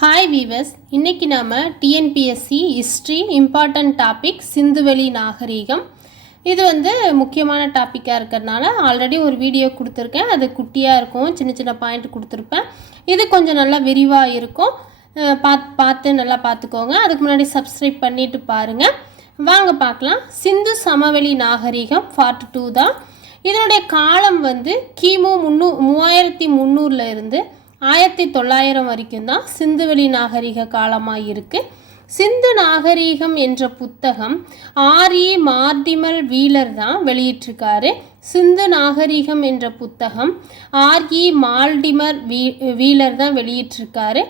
Hi viewers, இன்றைக்கி நாம் TNPSC history important topic சிந்துவெளி நாகரீகம். இது முக்கியமான டாப்பிக்காக இருக்கிறதுனால ஆல்ரெடி ஒரு வீடியோ கொடுத்துருக்கேன். அது குட்டியாக இருக்கும், சின்ன சின்ன பாயிண்ட் கொடுத்துருப்பேன். இது கொஞ்சம் நல்லா விரிவாக இருக்கும். பார்த்து நல்லா பார்த்துக்கோங்க. அதுக்கு முன்னாடி சப்ஸ்கிரைப் பண்ணிவிட்டு பாருங்கள். வாங்க பார்க்கலாம். சிந்து சமவெளி நாகரீகம் பார்ட் 2 தான். இதனுடைய காலம் கிமு 3300 இருந்து 1900 வரைக்கும் தான் சிந்துவெளி நாகரிக காலமாக இருக்குது. சிந்து நாகரீகம் என்ற புத்தகம் ஆர்.இ. மார்டிமல் வீலர் தான் வெளியிட்டிருக்காரு. சிந்து நாகரீகம் என்ற புத்தகம் ஆர்.இ. மால்டிமர் வீலர் தான் வெளியிட்டிருக்காரு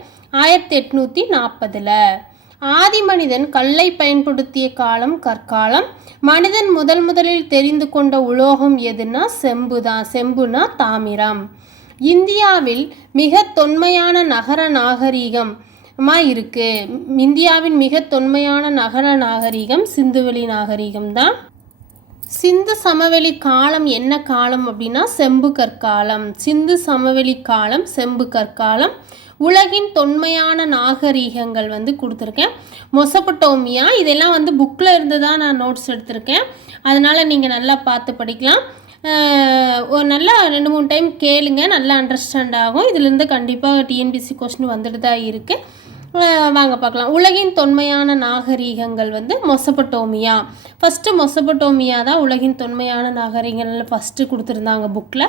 1840. ஆதி மனிதன் கல்லை பயன்படுத்திய காலம் கற்காலம். மனிதன் முதலில் தெரிந்து கொண்ட உலோகம் எதுனா செம்புனா தாமிரம். இந்தியாவில் மிக தொன்மையான நகர நாகரீகமாக இருக்குது. இந்தியாவின் மிக தொன்மையான நகர நாகரீகம் சிந்துவெளி நாகரீகம் தான். சிந்து சமவெளி காலம் என்ன காலம் அப்படின்னா செம்பு கற்காலம். சிந்து சமவெளி காலம் செம்பு கற்காலம். உலகின் தொன்மையான நாகரீகங்கள் கொடுத்துருக்கேன். மொசபட்டோமியா இதெல்லாம் புக்கில் இருந்து தான் நான் நோட்ஸ் எடுத்திருக்கேன். அதனால் நீங்கள் நல்லா பார்த்து படிக்கலாம். ஒரு நல்லா 2-3 டைம் கேளுங்க, நல்லா அண்டர்ஸ்டாண்ட் ஆகும். இதுலேருந்து கண்டிப்பாக டிஎன்பிஎஸ்சி கொஸ்டின் வந்துட்டு தான் இருக்குது. வாங்க பார்க்கலாம். உலகின் தொன்மையான நாகரீகங்கள் மொசபட்டோமியா. ஃபஸ்ட்டு மொசபட்டோமியா தான் உலகின் தொன்மையான நாகரீகங்கள் ஃபஸ்ட்டு கொடுத்துருந்தாங்க புக்கில்.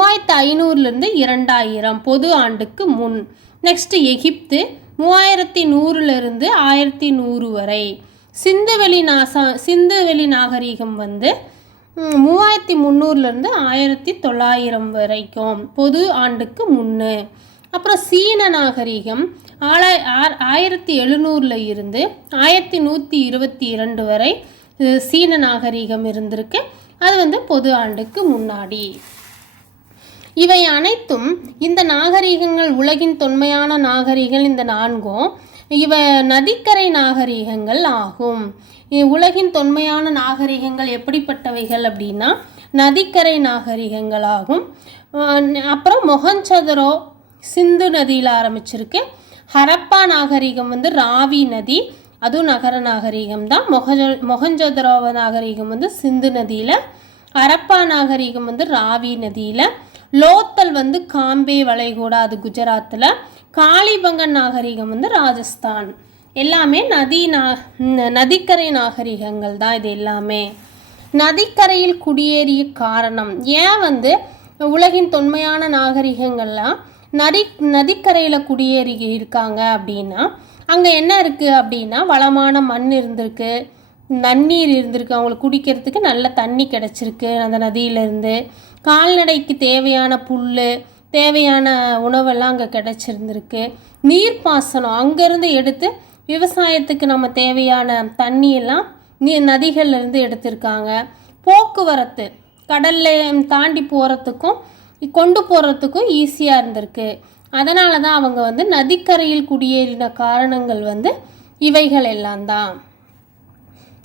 3500 2000 பொது ஆண்டுக்கு முன். நெக்ஸ்ட்டு எகிப்து 3100 1100 வரை. சிந்துவெளி நாகரீகம் 3300 1900 வரைக்கும் பொது ஆண்டுக்கு முன்னு. அப்புறம் சீன நாகரீகம் 1700 இருந்து 1122 வரை சீன நாகரீகம் இருந்திருக்கு. அது பொது ஆண்டுக்கு முன்னாடி. இவை அனைத்தும் இந்த நாகரீகங்கள் உலகின் தொன்மையான நாகரீகங்கள் இந்த 4ம் இவ நதிக்கரை நாகரீகங்கள் ஆகும். உலகின் தொன்மையான நாகரிகங்கள் எப்படிப்பட்டவைகள் அப்படின்னா நதிக்கரை நாகரிகங்கள் ஆகும். அப்புறம் மொஹஞ்சதரோ சிந்து நதியில் ஆரம்பிச்சிருக்கு. ஹரப்பா நாகரிகம் ராவி நதி, அதுவும் நகர நாகரிகம் தான். மொஹஞ்சதரோ நாகரிகம் சிந்து நதியில், ஹரப்பா நாகரிகம் ராவி நதியில், லோத்தல் காம்பே வளைகுடா அது குஜராத்தில், காளிபங்கன் நாகரிகம் ராஜஸ்தான். எல்லாமே நதிக்கரை நாகரிகங்கள் தான். இது எல்லாமே நதிக்கரையில் குடியேறிய காரணம் ஏன் உலகின் தொன்மையான நாகரிகங்கள்லாம் நதிக்கரையில் குடியேறி இருக்காங்க அப்படின்னா அங்கே என்ன இருக்குது அப்படின்னா வளமான மண் இருந்திருக்கு, நன்னீர் இருந்திருக்கு, அவங்களுக்கு குடிக்கிறதுக்கு நல்ல தண்ணி கிடச்சிருக்கு அந்த நதியிலேருந்து. கால்நடைக்கு தேவையான புல், தேவையான உணவெல்லாம் அங்கே கிடச்சிருந்துருக்கு. நீர்ப்பாசனம் அங்கேருந்து எடுத்து விவசாயத்துக்கு நம்ம தேவையான தண்ணியெல்லாம் நதிகள்லேருந்து எடுத்திருக்காங்க. போக்குவரத்து கடலில் தாண்டி போகிறதுக்கும் கொண்டு போகிறதுக்கும் ஈஸியாக இருந்திருக்கு. அதனால தான் அவங்க நதிக்கரையில் குடியேறின காரணங்கள் இவைகள் எல்லாம் தான்.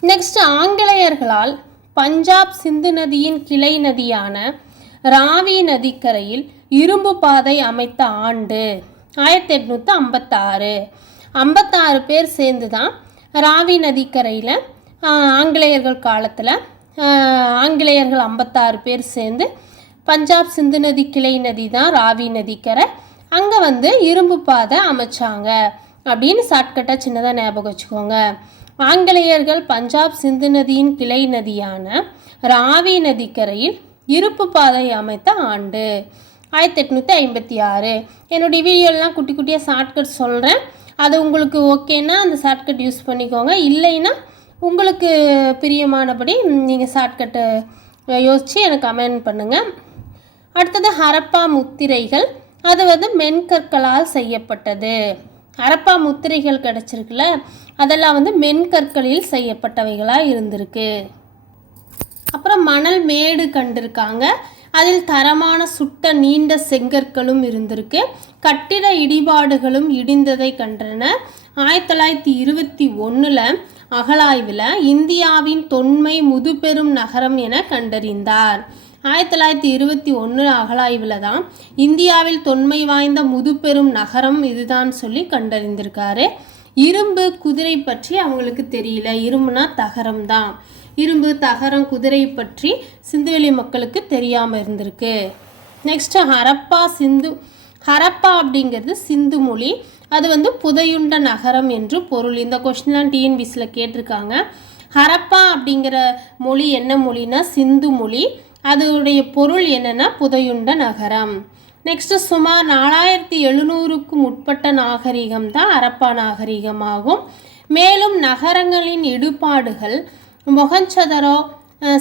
நெக்ஸ்ட், ஆங்கிலேயர்களால் பஞ்சாப் சிந்து நதியின் கிளை நதியான ராவி நதிக்கரையில் இரும்பு பாதை அமைத்த ஆண்டு 1856. 56 பேர் சேர்ந்து தான் ராவி நதிக்கரையில் ஆங்கிலேயர்கள் காலத்தில் ஆங்கிலேயர்கள் 56 பேர் சேர்ந்து பஞ்சாப் சிந்து நதி கிளை நதி தான் ராவி நதிக்கரை, அங்கே இரும்பு பாதை அமைச்சாங்க அப்படின்னு ஷார்ட்கட்டாக சின்னதாக ஞாபகம் வச்சுக்கோங்க. ஆங்கிலேயர்கள் பஞ்சாப் சிந்து நதியின் கிளை நதியான ராவி நதிக்கரையில் இரும்பு பாதை அமைத்த ஆண்டு 1856. என்னுடைய வீடியோலாம் குட்டி குட்டியாக ஷார்ட்கட் சொல்கிறேன். அது உங்களுக்கு ஓகேன்னா அந்த ஷார்ட்கட் யூஸ் பண்ணிக்கோங்க. இல்லைன்னா உங்களுக்கு பிரியமானபடி நீங்கள் ஷார்ட்கட்டை யோசித்து எனக்கு கமெண்ட் பண்ணுங்கள். அடுத்தது ஹரப்பா முத்திரைகள். அது மென்கற்களால் செய்யப்பட்டது. ஹரப்பா முத்திரைகள் கிடச்சிருக்குல்ல, அதெல்லாம் மென்கற்களில் செய்யப்பட்டவைகளாக இருந்திருக்கு. அப்புறம் மணல் மேடு கண்டிருக்காங்க. அதில் தரமான சுட்ட நீண்ட செங்கற்களும் இருந்திருக்கு. கட்டிட இடிபாடுகளும் இடிந்ததை கண்டன. 1921 அகழாய்வில் இந்தியாவின் தொன்மை முதுபெரும் நகரம் என கண்டறிந்தார். 1921 அகழாய்வில் தான் இந்தியாவில் தொன்மை வாய்ந்த முதுபெரும் நகரம் இதுதான் சொல்லி கண்டறிந்திருக்காரு. இரும்பு குதிரை பற்றி அவங்களுக்கு தெரியல. இரும்புனா தகரம் தான். இரும்பு தகரம் குதிரை பற்றி சிந்துவெளி மக்களுக்கு தெரியாமல் இருந்திருக்கு. நெக்ஸ்ட்டு ஹரப்பா அப்படிங்கிறது சிந்து மொழி. அது புதையுண்ட நகரம் என்று பொருள். இந்த கொஸ்டின்லாம் டிஎன்பிசியில் கேட்டிருக்காங்க. ஹரப்பா அப்படிங்கிற மொழி என்ன மொழினா சிந்து மொழி. அதோடைய பொருள் என்னென்னா புதையுண்ட நகரம். நெக்ஸ்ட்டு சுமார் 4700க்கும் உட்பட்ட நாகரிகம் தான் ஹரப்பா நாகரிகமாகும். மேலும் நகரங்களின் இடுபாடுகள் மொஹஞ்சதரோ,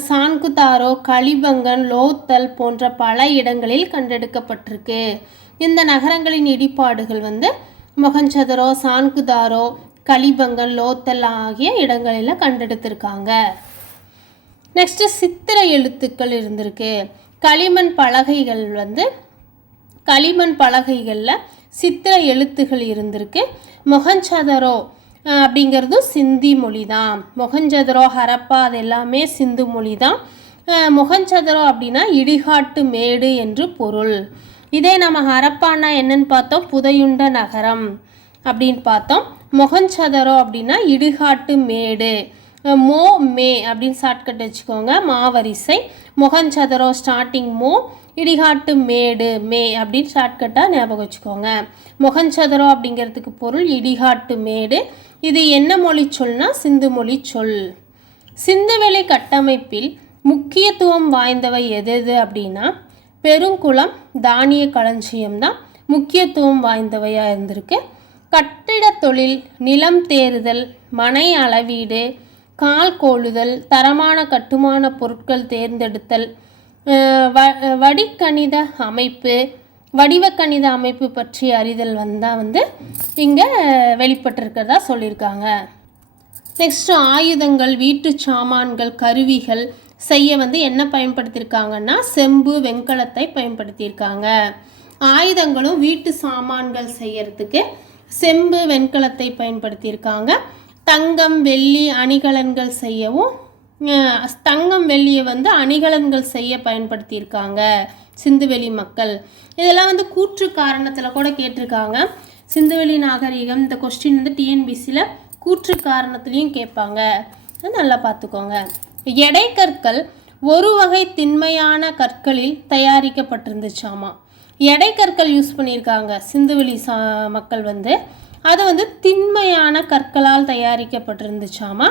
சான்குதாரோ, கலிபங்கன், லோத்தல் போன்ற பல இடங்களில் கண்டெடுக்கப்பட்டிருக்கு. இந்த நகரங்களின் இடிபாடுகள் மொஹஞ்சதரோ, சான்குதாரோ, கலிபங்கன், லோத்தல் ஆகிய இடங்களில் கண்டெடுத்திருக்காங்க. நெக்ஸ்ட்டு சித்திர எழுத்துக்கள் இருந்திருக்கு. களிமண் பலகைகளில் சித்திர எழுத்துகள் இருந்திருக்கு. மொஹஞ்சதரோ அப்படிங்கிறது சிந்தி மொழி தான். மொஹஞ்சதரோ, ஹரப்பா அது எல்லாமே சிந்து மொழி தான். மொஹஞ்சதரோ அப்படின்னா இடிகாட்டு மேடு என்று பொருள். இதே நம்ம ஹரப்பானா என்னன்னு பார்த்தோம், புதையுண்ட நகரம் அப்படின்னு பார்த்தோம். மொஹஞ்சதரோ அப்படின்னா இடுகாட்டு மேடு. மே அப்படின்னு ஷார்ட்கட் வச்சுக்கோங்க, மாவரிசை. மொஹஞ்சதரோ ஸ்டார்டிங் இடிகாட்டு மேடு மே அப்படின்னு ஷார்ட்கட்டாக ஞாபகம் வச்சுக்கோங்க. மொஹஞ்சதரோ அப்படிங்கிறதுக்கு பொருள் இடிகாட்டு மேடு. இது என்ன மொழி சொல்னா சிந்து மொழி சொல். சிந்துவெளி கட்டமைப்பில் முக்கியத்துவம் வாய்ந்தவை எது அப்படின்னா பெருங்குளம், தானிய களஞ்சியம் தான் முக்கியத்துவம் வாய்ந்தவையாக இருந்திருக்கு. கட்டிட தொழில், நிலம் தேறுதல், மனை அளவீடு, கால் கோளுதல், தரமான கட்டுமான பொருட்கள் தேர்ந்தெடுத்தல், வடிவக்கணித அமைப்பு பற்றி அறிதல் இங்கே வெளிப்பட்டிருக்கிறதா சொல்லியிருக்காங்க. நெக்ஸ்ட்டு ஆயுதங்கள், வீட்டு சாமான்கள், கருவிகள் செய்ய என்ன பயன்படுத்தியிருக்காங்கன்னா செம்பு, வெண்கலத்தை பயன்படுத்தியிருக்காங்க. ஆயுதங்களும் வீட்டு சாமான்கள் செய்யறதுக்கு செம்பு, வெண்கலத்தை பயன்படுத்தியிருக்காங்க. தங்கம், வெள்ளி அணிகலன்கள் செய்யவும் தங்கம், வெள்ளியை அணிகலன்கள் செய்ய பயன்படுத்தியிருக்காங்க சிந்துவெளி மக்கள். இதெல்லாம் கூற்று காரணத்தில் கூட கேட்டிருக்காங்க. சிந்துவெளி நாகரிகம் இந்த கொஸ்டின் டிஎன்பிசியில் கூற்று காரணத்துலேயும் கேட்பாங்க. நல்லா பார்த்துக்கோங்க. எடை கற்கள் ஒரு வகை திண்மையான கற்களில் தயாரிக்கப்பட்டிருந்துச்சாமா. எடை கற்கள் யூஸ் பண்ணியிருக்காங்க சிந்துவெளி மக்கள். அது திண்மையான கற்களால் தயாரிக்கப்பட்டிருந்துச்சாமா.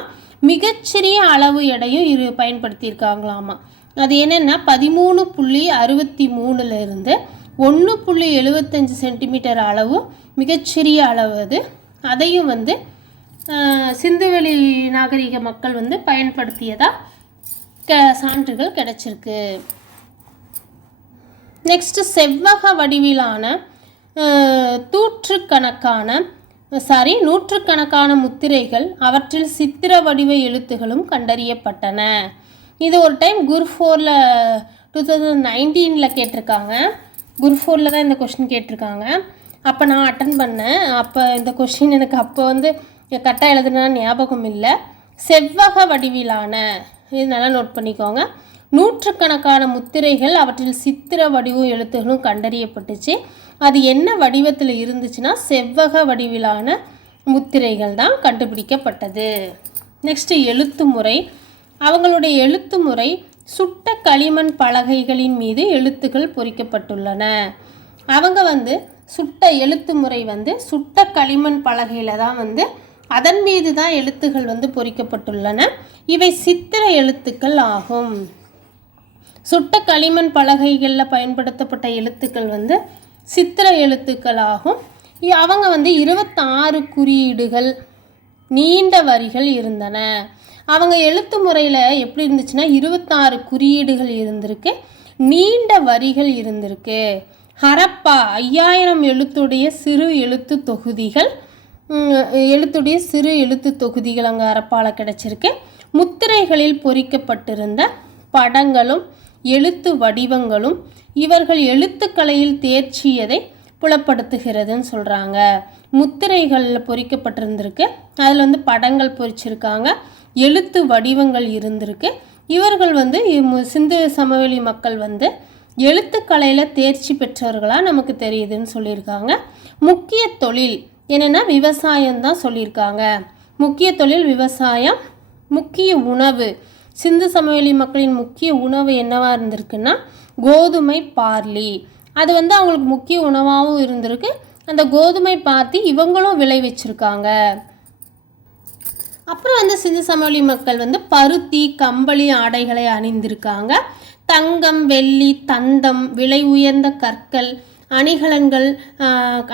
மிகச்சிறிய அளவு எடையும் பயன்படுத்தியிருக்காங்களாமா. அது என்னென்னா 13.63 1.75 சென்டிமீட்டர் அளவு மிகச்சிறிய அளவு. அதையும் சிந்துவெளி நாகரிக மக்கள் பயன்படுத்தியதா சான்றுகள் கிடைச்சிருக்கு. நெக்ஸ்ட் செவ்வக வடிவிலான நூற்றுக்கணக்கான முத்திரைகள், அவற்றில் சித்திர வடிவ எழுத்துகளும் கண்டறியப்பட்டன. இது ஒரு டைம் குரூப் 4ல் 2019 கேட்டிருக்காங்க. குரூப் 4ல் தான் இந்த கொஸ்டின் கேட்டிருக்காங்க. அப்போ நான் அட்டன் பண்ணேன். அப்போ இந்த கொஸ்டின் எனக்கு அப்போ கரெக்டாக எழுதுனா ஞாபகம் இல்லை. செவ்வக வடிவிலான, இது நல்லா நோட் பண்ணிக்கோங்க. நூற்றுக்கணக்கான முத்திரைகள், அவற்றில் சித்திர வடிவும் எழுத்துகளும் கண்டறியப்பட்டுச்சு. அது என்ன வடிவத்தில் இருந்துச்சுன்னா செவ்வக வடிவிலான முத்திரைகள் தான் கண்டுபிடிக்கப்பட்டது. நெக்ஸ்ட்டு எழுத்து முறை. அவங்களுடைய எழுத்து முறை சுட்ட களிமண் பலகைகளின் மீது எழுத்துக்கள் பொறிக்கப்பட்டுள்ளன. அவங்க சுட்ட எழுத்து முறை சுட்ட களிமண் பலகையில் தான் அதன் மீது தான் எழுத்துக்கள் பொறிக்கப்பட்டுள்ளன. இவை சித்திர எழுத்துக்கள் ஆகும். சுட்ட களிமண் பலகைகளில் பயன்படுத்தப்பட்ட எழுத்துக்கள் சித்திர எழுத்துக்கள் ஆகும். அவங்க 26 குறியீடுகள், நீண்ட வரிகள் இருந்தன. அவங்க எழுத்து முறையில் எப்படி இருந்துச்சுன்னா 26 குறியீடுகள் இருந்திருக்கு, நீண்ட வரிகள் இருந்திருக்கு. ஹரப்பா 5000 எழுத்துடைய சிறு எழுத்து தொகுதிகள் அங்கே ஹரப்பாவில் கிடச்சிருக்கு. முத்திரைகளில் பொறிக்கப்பட்டிருந்த படங்களும் எழுத்து வடிவங்களும் இவர்கள் எழுத்துக்கலையில் தேர்ச்சியதை புலப்படுத்துகிறதுன்னு சொல்கிறாங்க. முத்திரைகளில் பொறிக்கப்பட்டிருந்திருக்கு, அதில் படங்கள் பொறிச்சிருக்காங்க, எழுத்து வடிவங்கள் இருந்திருக்கு, இவர்கள் வந்து சிந்து சமவெளி மக்கள் வந்து எழுத்துக்கலையில் தேர்ச்சி பெற்றவர்களாக நமக்கு தெரியுதுன்னு சொல்லியிருக்காங்க. முக்கிய தொழில் என்னென்னா விவசாயம்தான் சொல்லியிருக்காங்க. முக்கிய தொழில் விவசாயம். முக்கிய உணவு, சிந்து சமவெளி மக்களின் முக்கிய உணவு என்னவாக இருந்திருக்குன்னா கோதுமை பார்லி. அது வந்து அவங்களுக்கு முக்கிய உணவாகவும் இருந்திருக்கு. அந்த கோதுமை பார்த்து இவங்களும் விளைவிச்சிருக்காங்க. அப்புறம் வந்து சிந்து சமவெளி மக்கள் வந்து பருத்தி கம்பளி ஆடைகளை அணிந்திருக்காங்க. தங்கம் வெள்ளி தந்தம் விலை உயர்ந்த கற்கள்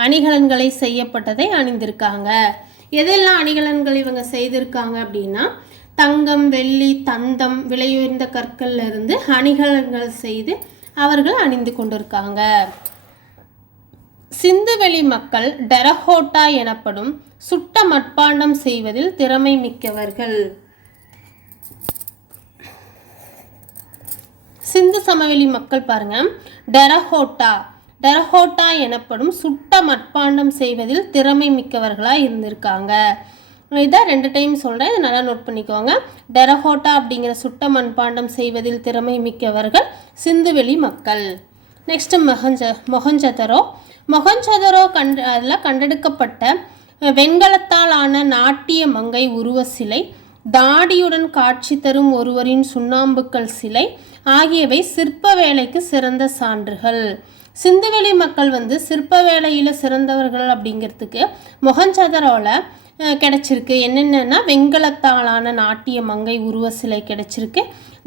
அணிகலன்களை செய்யப்பட்டதை அணிந்திருக்காங்க. எதெல்லாம் அணிகலன்கள் இவங்க செய்திருக்காங்க அப்படின்னா தங்கம் வெள்ளி தந்தம் விலை உயர்ந்த கற்கள்ல இருந்து அணிகலன்கள் செய்து அவர்கள் அணிந்து கொண்டிருக்காங்க. சிந்துவெளி மக்கள் டெரகோட்டா எனப்படும் சுட்ட மட்பாண்டம் செய்வதில் திறமை மிக்கவர்கள். சிந்து சமவெளி மக்கள் பாருங்க, டெரகோட்டா எனப்படும் சுட்ட மட்பாண்டம் செய்வதில் திறமை மிக்கவர்களாக இருந்திருக்காங்க. இதான் 2 டைம் சொல்கிறேன், நல்லா நோட் பண்ணிக்கோங்க. டெரகோட்டா அப்படிங்கிற சுட்ட மண்பாண்டம் செய்வதில் திறமை மிக்கவர்கள் சிந்துவெளி மக்கள். நெக்ஸ்ட் மொஹஞ்சதரோ அதில் கண்டெடுக்கப்பட்ட வெண்கலத்தால் ஆன நாட்டிய மங்கை உருவ சிலை, தாடியுடன் காட்சி தரும் ஒருவரின் சுண்ணாம்புக்கல் சிலை ஆகியவை சிற்ப வேலைக்கு சிறந்த சான்றுகள். சிந்துவெளி மக்கள் வந்து சிற்ப வேலையில் சிறந்தவர்கள் அப்படிங்கிறதுக்கு மொஹஞ்சதரோவில் கிடைச்சிருக்கு. என்னென்னா வெண்கலத்தாலான நாட்டிய மங்கை உருவ சிலை கிடைச்சிருக்கு,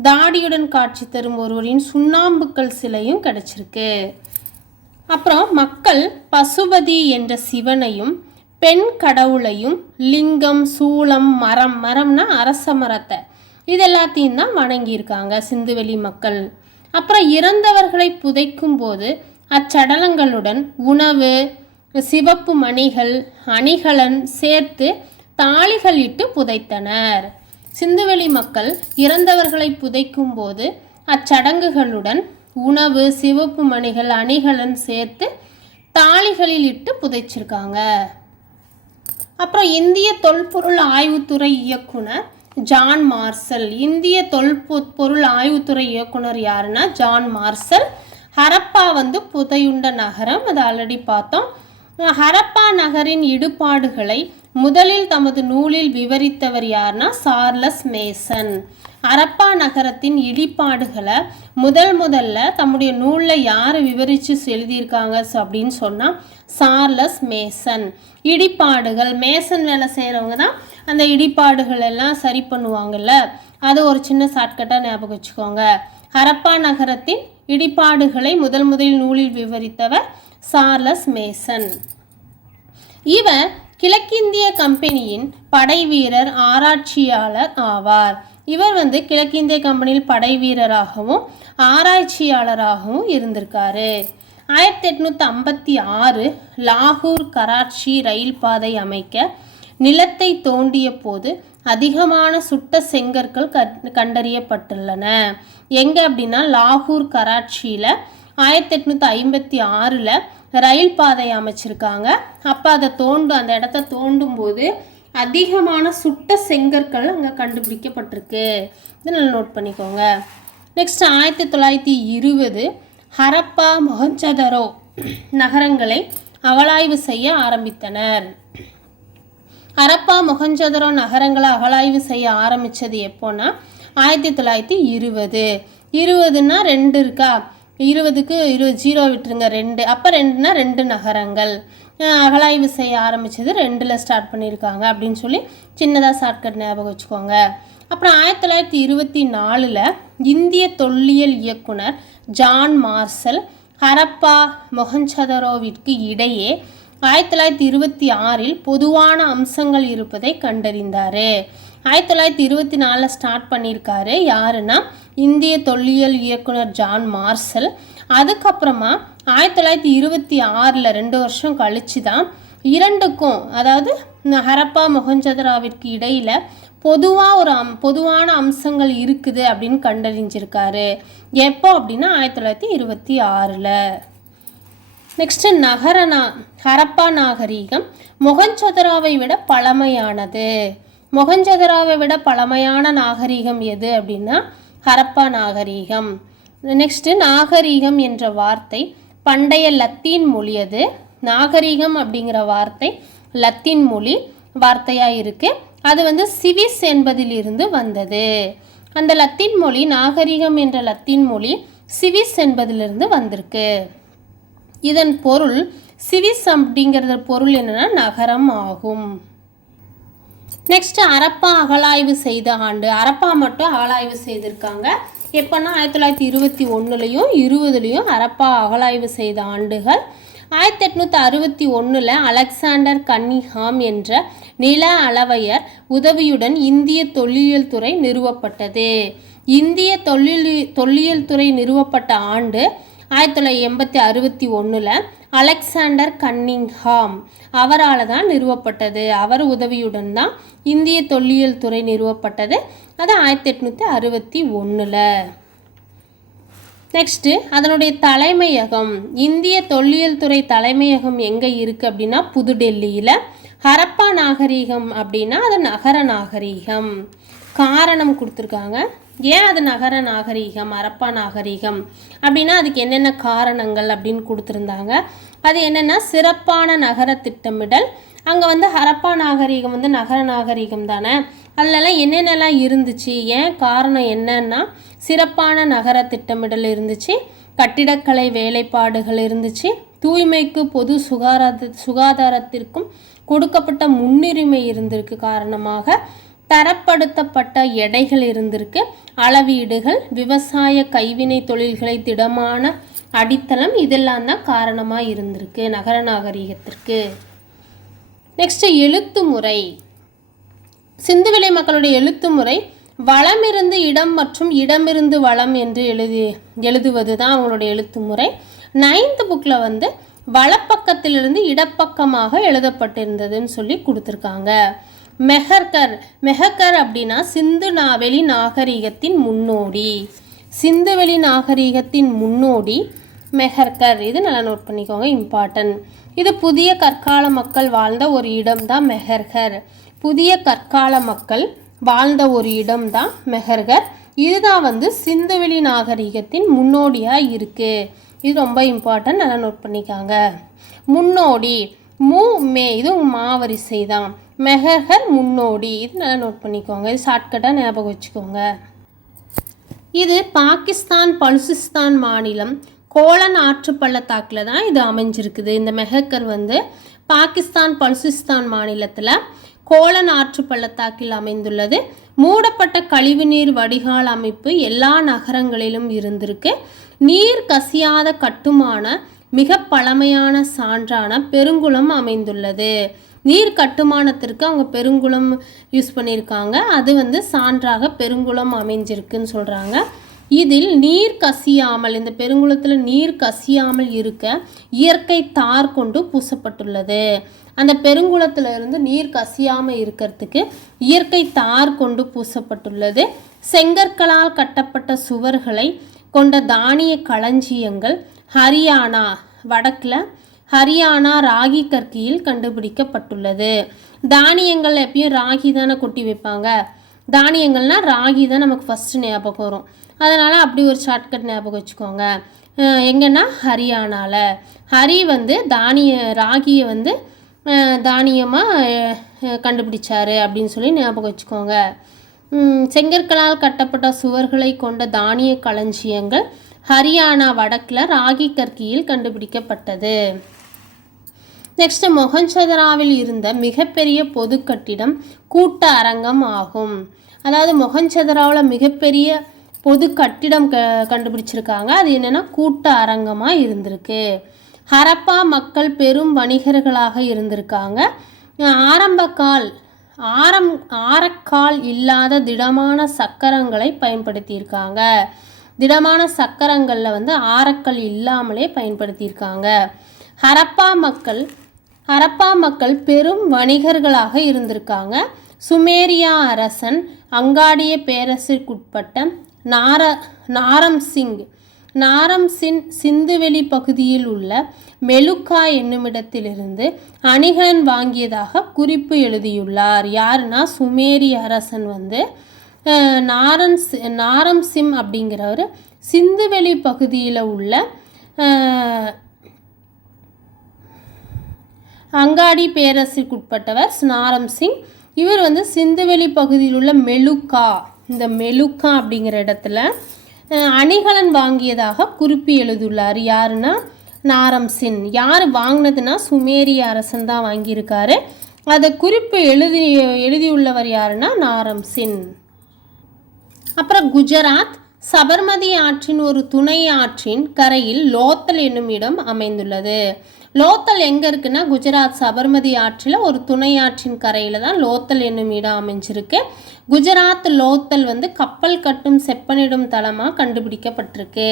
தாடியுடன் காட்சி தரும் ஒருவரின் சுண்ணாம்புக்கல் சிலையும் கிடைச்சிருக்கு. அப்புறம் மக்கள் பசுபதி என்ற சிவனையும் பெண் கடவுளையும் லிங்கம் சூளம் மரம்னா அரச மரத்தை இதெல்லாத்தையும் தான் வணங்கியிருக்காங்க சிந்துவெளி மக்கள். அப்புறம் இறந்தவர்களை புதைக்கும் போது அச்சடலங்களுடன் உணவு சிவப்பு மணிகள் அணிகலன் சேர்த்து தாளிகள் இட்டு புதைத்தனர். சிந்துவெளி மக்கள் இறந்தவர்களை புதைக்கும் போது அச்சடங்குகளுடன் உணவு சிவப்பு மணிகள் அணிகலன் சேர்த்து தாளிகளில் இட்டு புதைச்சிருக்காங்க. அப்புறம் இந்திய தொல்பொருள் ஆய்வுத்துறை இயக்குனர் ஜான் மார்சல். இந்திய தொல்பொருள் ஆய்வுத்துறை இயக்குனர் யாருன்னா ஜான் மார்சல். ஹரப்பா வந்து புதையுண்ட நகரம், அது ஆல்ரெடி பார்த்தோம். ஹரப்பா நகரின் இடிபாடுகளை முதலில் தமது நூலில் விவரித்தவர் யார்னா சார்லஸ் மேசன். ஹரப்பா நகரத்தின் இடிபாடுகளை முதல்ல தம்முடைய நூலில் யார் விவரித்து எழுதியிருக்காங்க அப்படின்னு சொன்னால் சார்லஸ் மேசன். இடிபாடுகள், மேசன் வேலை செய்கிறவங்க தான் அந்த இடிபாடுகள் எல்லாம் சரி பண்ணுவாங்கல்ல, அது ஒரு சின்ன ஷார்ட்கட்டாக ஞாபகம் வச்சுக்கோங்க. ஹரப்பா நகரத்தின் இடிபாடுகளை முதலில் நூலில் விவரித்தவர் சார்லஸ் மேசன். இவர் கிழக்கிந்திய கம்பெனியின் படை வீரர் ஆராய்ச்சியாளர் ஆவார். இவர் வந்து கிழக்கிந்திய கம்பெனியில் படை வீரராகவும் ஆராய்ச்சியாளராகவும் இருந்திருக்காரு. 1856 லாகூர் கராச்சி ரயில் பாதை அமைக்க நிலத்தை தோண்டிய போது அதிகமான சுட்ட செங்கற்கள் கண்டறியப்பட்டுள்ளன. எங்கே அப்படின்னா லாகூர் கராச்சியில் 1856 ரயில் பாதை அமைச்சிருக்காங்க. அப்போ அந்த இடத்த தோண்டும் போது அதிகமான சுட்ட செங்கற்கள் அங்கே கண்டுபிடிக்கப்பட்டிருக்கு. இதை நல்லா நோட் பண்ணிக்கோங்க. நெக்ஸ்ட் 1920 ஹரப்பா மொஹஞ்சதரோ நகரங்களை அகழாய்வு செய்ய ஆரம்பித்தனர். ஹரப்பா மொஹஞ்சதரோ நகரங்களை அகழாய்வு செய்ய ஆரம்பித்தது எப்போன்னா 1920. 20ன்னா 2 இருக்கா, 20க்கு 0 விட்டுருங்க 2. அப்போ 2ன்னா 2 நகரங்கள் அகழாய்வு செய்ய ஆரம்பித்தது 2ல் ஸ்டார்ட் பண்ணியிருக்காங்க அப்படின்னு சொல்லி சின்னதாக ஷார்ட்கட் ஞாபகம் வச்சுக்கோங்க. அப்புறம் 1924 இந்திய தொல்லியல் இயக்குனர் ஜான் மார்சல் ஹரப்பா மொஹஞ்சதரோவிற்கு இடையே 1926 பொதுவான அம்சங்கள் இருப்பதை கண்டறிந்தார். 1924 ஸ்டார்ட் பண்ணியிருக்காரு. யாருன்னா இந்திய தொல்லியல் இயக்குனர் ஜான் மார்சல். அதுக்கப்புறமா 1926 2 வருஷம் கழிச்சு தான் இரண்டுக்கும், அதாவது ஹரப்பா மொஹஞ்சதரோவிற்கு இடையில் பொதுவான அம்சங்கள் இருக்குது அப்படின்னு கண்டறிஞ்சிருக்காரு. எப்போ அப்படின்னா 1926. நெக்ஸ்ட் ஹரப்பா நாகரீகம் மொஹஞ்சதரோவை விட பழமையானது. மொஹஞ்சதரோவை விட பழமையான நாகரீகம் எது அப்படின்னா ஹரப்பா நாகரீகம். நெக்ஸ்ட் நாகரீகம் என்ற வார்த்தை பண்டைய லத்தீன் மொழி. அது நாகரீகம் அப்படிங்கிற வார்த்தை லத்தீன் மொழி வார்த்தையாக இருக்குது. அது வந்து சிவிஸ் என்பதிலிருந்து வந்தது. அந்த லத்தீன் மொழி நாகரீகம் என்ற லத்தீன் மொழி சிவிஸ் என்பதிலிருந்து வந்திருக்கு. இதன் பொருள் சிவிஸ் அப்படிங்கிறது பொருள் என்னன்னா நகரம் ஆகும். நெக்ஸ்ட் ஹரப்பா அகழாய்வு செய்த ஆண்டு. ஹரப்பா மட்டும் அகழாய்வு செய்திருக்காங்க. எப்போன்னா 1921லையும் 20லையும் ஹரப்பா அகழாய்வு செய்த ஆண்டுகள். 1861 அலெக்சாண்டர் கன்னிங்ஹாம் என்ற நில அளவையர் உதவியுடன் இந்திய தொல்லியல் துறை நிறுவப்பட்டது. இந்திய தொல்லியல் துறை நிறுவப்பட்ட ஆண்டு 1961 அலெக்சாண்டர் கன்னிங்ஹாம் அவரால் தான் நிறுவப்பட்டது. அவர் உதவியுடன் தான் இந்திய தொல்லியல் துறை நிறுவப்பட்டது. அது 1861. நெக்ஸ்ட்டு அதனுடைய தலைமையகம், இந்திய தொல்லியல் துறை தலைமையகம் எங்கே இருக்குது அப்படின்னா புதுடெல்லியில். ஹரப்பா நாகரீகம் அப்படின்னா அது நகர நாகரீகம். காரணம் கொடுத்துருக்காங்க. ஏன் அது நகர நாகரீகம் ஹரப்பா நாகரீகம் அப்படின்னா அதுக்கு என்னென்ன காரணங்கள் அப்படின்னு கொடுத்துருந்தாங்க. அது என்னென்னா சிறப்பான நகர திட்டமிடல். அங்கே வந்து ஹரப்பா நாகரீகம் வந்து நகர நாகரீகம் தானே, அதிலலாம் என்னென்னலாம் இருந்துச்சு, ஏன் காரணம் என்னன்னா சிறப்பான நகர திட்டமிடல் இருந்துச்சு, கட்டிடக்கலை வேலைப்பாடுகள் இருந்துச்சு, தூய்மைக்கு பொது சுகாதாரத்திற்கும் கொடுக்கப்பட்ட முன்னுரிமை இருந்திருக்கு காரணமாக, தரப்படுத்தப்பட்ட எடைகள் இருந்திருக்கு, அளவீடுகள், விவசாய கைவினை தொழில்களை திடமான அடித்தளம், இதெல்லாம் தான் காரணமாக இருந்திருக்கு நகர நாகரீகத்திற்கு. நெக்ஸ்ட் எழுத்து முறை. சிந்துவெளி மக்களுடைய எழுத்து முறை வளமிருந்து இடம் மற்றும் இடமிருந்து வளம் என்று எழுதுவது தான் அவங்களுடைய எழுத்து முறை. 9th புக்கில் வந்து வலப்பக்கத்திலிருந்து இடப்பக்கமாக எழுதப்பட்டிருந்ததுன்னு சொல்லி கொடுத்துருக்காங்க. மெஹக்கர் அப்படின்னா சிந்துவெளி நாகரீகத்தின் முன்னோடி. சிந்துவெளி நாகரீகத்தின் முன்னோடி மெஹக்கர். இது நல்லா நோட் பண்ணிக்கோங்க, இம்பார்ட்டன்ட். இது புதிய கற்கால மக்கள் வாழ்ந்த ஒரு இடம் தான் மெஹர்கர். புதிய கற்கால மக்கள் வாழ்ந்த ஒரு இடம் தான் மெஹர்கர். இதுதான் வந்து சிந்துவெளி நாகரீகத்தின் முன்னோடியாக இருக்குது. இது ரொம்ப இம்பார்ட்டன்ட், நல்லா நோட் பண்ணிக்காங்க. முன்னோடி மே இது மாவரிசை தான். மெஹர்கர் முன்னோடி, இது நல்லா நோட் பண்ணிக்கோங்க, இது ஷார்ட்கட்டாக ஞாபகம் வச்சுக்கோங்க. இது பாகிஸ்தான் பலுசிஸ்தான் மாநிலம் கோலன் ஆற்று பள்ளத்தாக்கில் தான் இது அமைஞ்சிருக்குது. இந்த மெஹக்கர் வந்து பாகிஸ்தான் பலுசிஸ்தான் மாநிலத்தில் கோலன் ஆற்று பள்ளத்தாக்கில் அமைந்துள்ளது. மூடப்பட்ட கழிவுநீர் வடிகால் அமைப்பு எல்லா நகரங்களிலும் இருந்திருக்கு. நீர் கசியாத கட்டுமான மிக பழமையான சான்றான பெருங்குளம் அமைந்துள்ளது. நீர் கட்டுமானத்திற்கு அவங்க பெருங்குளம் யூஸ் பண்ணியிருக்காங்க. அது வந்து சான்றாக பெருங்குளம் அமைஞ்சிருக்குன்னு சொல்கிறாங்க. இதில் நீர் கசியாமல், இந்த பெருங்குளத்தில் நீர் கசியாமல் இருக்க இயற்கை தார் கொண்டு பூசப்பட்டுள்ளது. அந்த பெருங்குளத்தில் இருந்து நீர் கசியாமல் இருக்கிறதுக்கு இயற்கை தார் கொண்டு பூசப்பட்டுள்ளது. செங்கற்களால் கட்டப்பட்ட சுவர்களை கொண்ட தானிய களஞ்சியங்கள் ஹரியானா வடக்கில் ஹரியானா ராகி கற்கியில் கண்டுபிடிக்கப்பட்டுள்ளது. தானியங்கள் எப்பயும் ராகி தானே கொட்டி வைப்பாங்க. தானியங்கள்னால் ராகி தான் நமக்கு ஃபஸ்ட்டு ஞாபகம் வரும். அதனால் அப்படி ஒரு ஷார்ட்கட் ஞாபகம் வச்சுக்கோங்க. எங்கன்னா ஹரியானாவில். ஹரி வந்து ராகியை வந்து தானியமாக கண்டுபிடிச்சாரு அப்படின்னு சொல்லி ஞாபகம் வச்சுக்கோங்க. செங்கற்களால் கட்டப்பட்ட சுவர்களை கொண்ட தானிய களஞ்சியங்கள் ஹரியானா வடக்கில் ராகி கற்கியில் கண்டுபிடிக்கப்பட்டது. நெக்ஸ்ட் மொஹஞ்சதராவில் இருந்த மிகப்பெரிய பொது கட்டிடம் கூட்ட அரங்கம் ஆகும். அதாவது மொஹஞ்சதராவில் மிகப்பெரிய பொது கட்டிடம் கண்டுபிடிச்சிருக்காங்க. அது என்னென்னா கூட்ட அரங்கமாக இருந்திருக்கு. ஹரப்பா மக்கள் பெரும் வணிகர்களாக இருந்திருக்காங்க. ஆரக்கால் இல்லாத திடமான சக்கரங்களை பயன்படுத்தியிருக்காங்க. திடமான சக்கரங்களில் வந்து ஆரக்கல் இல்லாமலே பயன்படுத்தியிருக்காங்க. ஹரப்பா மக்கள் பெரும் வணிகர்களாக இருந்திருக்காங்க. சுமேரியா அரசன் அங்காடிய பேரரசிற்குட்பட்ட நாரம்சின் சிந்துவெளி பகுதியில் உள்ள மெலுக்கா என்னுமிடத்திலிருந்து அணிகலன் வாங்கியதாக குறிப்பு எழுதியுள்ளார். யாருன்னா சுமேரிய அரசன் வந்து நாரம் சிம் அப்படிங்கிறவர் சிந்துவெளி பகுதியில் உள்ள அங்காடி பேரரசுக்குட்பட்டவர் நாரம் சிங். இவர் வந்து சிந்துவெளி பகுதியில் உள்ள மெலுக்கா, இந்த மெலுக்கா அப்படிங்கிற இடத்துல அணிகலன் வாங்கியதாக குறிப்பு எழுதியுள்ளார். யாருன்னா நாரம் சிங். யார் வாங்கினதுன்னா சுமேரிய அரசன் தான் வாங்கியிருக்காரு. அதை குறிப்பு எழுதியுள்ளவர் யாருன்னா நாரம் சிங். அப்புறம் குஜராத் சபர்மதி ஆற்றின் ஒரு துணை ஆற்றின் கரையில் லோத்தல் என்னும் இடம் அமைந்துள்ளது. லோத்தல் எங்கே இருக்குன்னா குஜராத் சபர்மதி ஆற்றில் ஒரு துணை ஆற்றின் கரையில் தான் லோத்தல் என்னும் இடம் அமைஞ்சிருக்கு. குஜராத் லோத்தல் வந்து கப்பல் கட்டும் செப்பனிடும் தளமாக கண்டுபிடிக்கப்பட்டிருக்கு.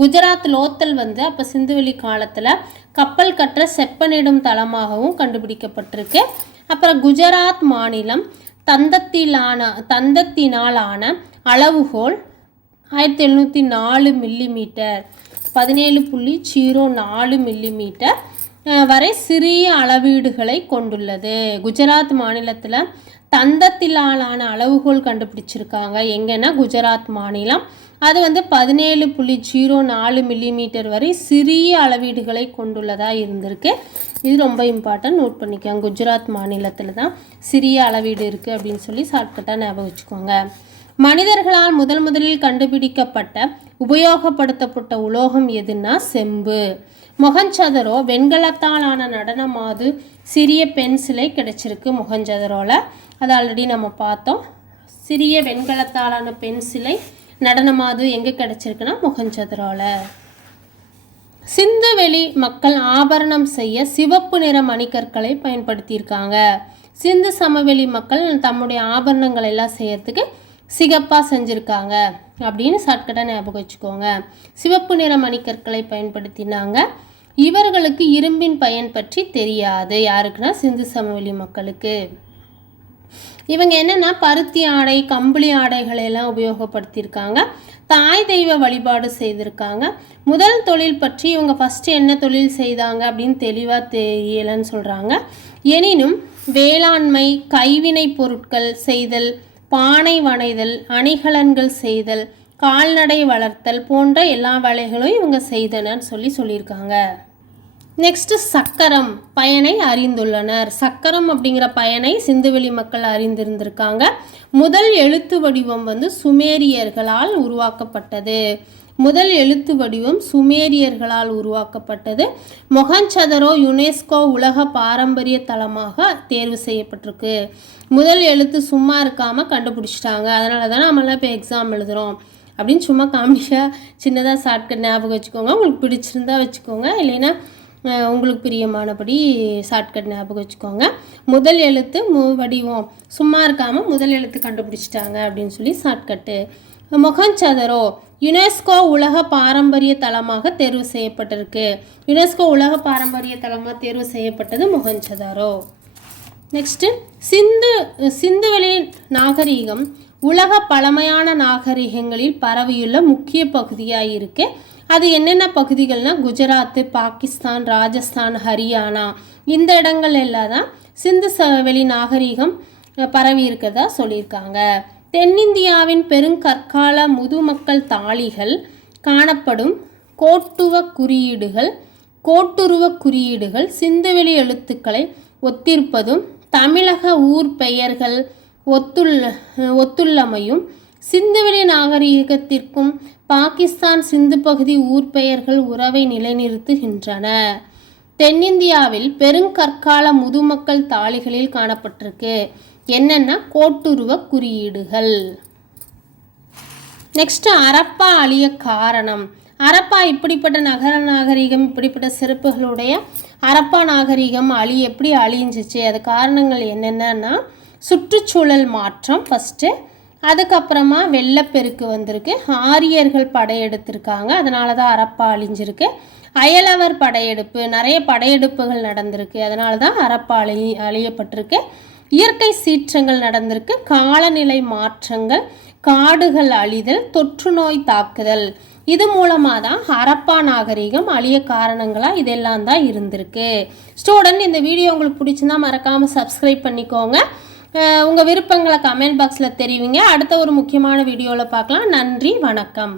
குஜராத் லோத்தல் வந்து அப்போ சிந்துவெளி காலத்தில் கப்பல் கட்டுற செப்பனிடும் தளமாகவும் கண்டுபிடிக்கப்பட்டிருக்கு. அப்புறம் குஜராத் மாநிலம் தந்தத்தினாலான அளவுகோல் 1704 மில்லிமீட்டர் 17.04 மில்லிமீட்டர் வரை சிறிய அளவீடுகளை கொண்டுள்ளது. குஜராத் மாநிலத்தில் தந்தத்திலான அளவுகோல் கண்டுபிடிச்சிருக்காங்க. எங்கன்னா குஜராத் மாநிலம் அது வந்து 17.04 மில்லிமீட்டர் வரை சிறிய அளவீடுகளை கொண்டுள்ளதாக இருந்திருக்கு. இது ரொம்ப இம்பார்ட்டன்ட், நோட் பண்ணிக்கோங்க. குஜராத் மாநிலத்தில் தான் சிறிய அளவீடு இருக்குது அப்படின்னு சொல்லி ஷார்ட்கட்டாக ஞாபகம் வச்சுக்கோங்க. மனிதர்களால் முதலில் கண்டுபிடிக்கப்பட்ட உபயோகப்படுத்தப்பட்ட உலோகம் எதுன்னா செம்பு. மொஹஞ்சதரோ வெண்கலத்தாலான நடனமாது சிறிய பெண் சிலை கிடைச்சிருக்கு மொஹஞ்சதரோவில். அது ஆல்ரெடி நம்ம பார்த்தோம். சிறிய வெண்கலத்தாலான பெண் சிலை நடனமாது எங்கே கிடைச்சிருக்குன்னா மொஹஞ்சதரோவில். சிந்துவெளி மக்கள் ஆபரணம் செய்ய சிவப்பு நிற மணிக்கற்களை பயன்படுத்தியிருக்காங்க. சிந்து சமவெளி மக்கள் தம்முடைய ஆபரணங்கள் எல்லாம் செய்யறதுக்கு சிகப்பாக செஞ்சுருக்காங்க அப்படின்னு ஷார்ட்கட்டாக ஞாபகம் வச்சுக்கோங்க. சிவப்பு நிற மணிக்கற்களை பயன்படுத்தினாங்க. இவர்களுக்கு இரும்பின் பயன் பற்றி தெரியாது. யாருக்குன்னா சிந்து சமவெளி மக்களுக்கு. இவங்க என்னென்னா பருத்தி ஆடை கம்பளி ஆடைகளை எல்லாம் உபயோகப்படுத்தியிருக்காங்க. தாய் தெய்வ வழிபாடு செய்திருக்காங்க. முதல் தொழில் பற்றி இவங்க ஃபஸ்ட்டு என்ன தொழில் செய்தாங்க அப்படின்னு தெளிவாக தெரியலைன்னு சொல்கிறாங்க. எனினும் வேளாண்மை, கைவினை பொருட்கள் செய்தல், பானை வனைதல், அணிகலன்கள் செய்தல், கால்நடை வளர்த்தல் போன்ற எல்லா வேலைகளும் இவங்க செய்தனர்னு சொல்லியிருக்காங்க. நெக்ஸ்ட்டு சக்கரம் பயனை அறிந்துள்ளனர். சக்கரம் அப்படிங்கிற பயனை சிந்துவெளி மக்கள் அறிந்திருந்திருக்காங்க. முதல் எழுத்து வடிவம் வந்து சுமேரியர்களால் உருவாக்கப்பட்டது. முதல் எழுத்து வடிவம் சுமேரியர்களால் உருவாக்கப்பட்டது. மொஹஞ்சதரோ யுனெஸ்கோ உலக பாரம்பரிய தளமாக தேர்வு செய்யப்பட்டிருக்கு. முதல் எழுத்து சும்மா இருக்காமல் கண்டுபிடிச்சிட்டாங்க. அதனால தான் நம்மளாம் இப்போ எக்ஸாம் எழுதுகிறோம் அப்படின்னு சும்மா காமெடியாக சின்னதாக ஷார்ட்கட் ஞாபகம் வச்சுக்கோங்க. உங்களுக்கு பிடிச்சிருந்தா வச்சுக்கோங்க, இல்லைன்னா உங்களுக்கு பிரியமானபடி ஷார்ட்கட் ஞாபகம் வச்சுக்கோங்க. முதல் எழுத்து வடிவம் சும்மா இருக்காமல் முதல் எழுத்து கண்டுபிடிச்சிட்டாங்க அப்படின்னு சொல்லி ஷார்ட்கட்டு. மொஹஞ்சதரோ யுனெஸ்கோ உலக பாரம்பரிய தளமாக தேர்வு செய்யப்பட்டிருக்கு. யுனெஸ்கோ உலக பாரம்பரிய தளமாக தேர்வு செய்யப்பட்டது மொஹஞ்சதாரோ. நெக்ஸ்ட்டு சிந்துவெளி நாகரிகம் உலக பழமையான நாகரிகங்களில் பரவியுள்ள முக்கிய பகுதியாக இருக்குது. அது என்னென்ன பகுதிகள்னால் குஜராத்து, பாகிஸ்தான், ராஜஸ்தான், ஹரியானா இந்த இடங்கள் எல்லாம் தான் சிந்து வெளி நாகரிகம் பரவி இருக்கிறதா சொல்லியிருக்காங்க. தென்னிந்தியாவின் பெருங்கற்கால முதுமக்கள் தாளிகள் காணப்படும் கோட்டுருவ குறியீடுகள் சிந்துவெளி எழுத்துக்களை ஒத்திருப்பதும் தமிழக ஊர் பெயர்கள் ஒத்துள்ளமையும் சிந்துவெளி நாகரிகத்திற்கும் பாகிஸ்தான் சிந்து பகுதி ஊர் பெயர்கள் உறவை நிலைநிறுத்துகின்றன. தென்னிந்தியாவில் பெருங்கற்கால முதுமக்கள் தாளிகளில் காணப்பட்டிருக்கு என்னென்னா கோட்டுருவ குறியீடுகள். நெக்ஸ்ட் அரப்பா அழிய காரணம். அரப்பா இப்படிப்பட்ட நகர நாகரிகம், இப்படிப்பட்ட சிறப்புகளுடைய அரப்பா நாகரிகம் எப்படி அழிஞ்சிச்சு, அது காரணங்கள் என்னென்னா சுற்றுச்சூழல் மாற்றம் ஃபஸ்ட்டு, அதுக்கப்புறமா வெள்ளப்பெருக்கு வந்திருக்கு, ஆரியர்கள் படையெடுத்திருக்காங்க, அதனால தான் அரப்பா அழிஞ்சிருக்கு, அயலவர் படையெடுப்பு, நிறைய படையெடுப்புகள் நடந்திருக்கு, அதனால தான் அரப்பா அழியப்பட்டிருக்கு, இயற்கை சீற்றங்கள் நடந்திருக்கு, காலநிலை மாற்றங்கள், காடுகள் அழிதல், தொற்று நோய் தாக்குதல், இது மூலமாக தான் ஹரப்பா நாகரிகம் அழிய காரணங்களாக இதெல்லாம் தான் இருந்திருக்கு. ஸ்டூடெண்ட், இந்த வீடியோ உங்களுக்கு பிடிச்சிருந்தா மறக்காமல் சப்ஸ்கிரைப் பண்ணிக்கோங்க. உங்கள் விருப்பங்களை கமெண்ட் பாக்ஸில் தெரிவிங்க. அடுத்த ஒரு முக்கியமான வீடியோவில் பார்க்கலாம். நன்றி, வணக்கம்.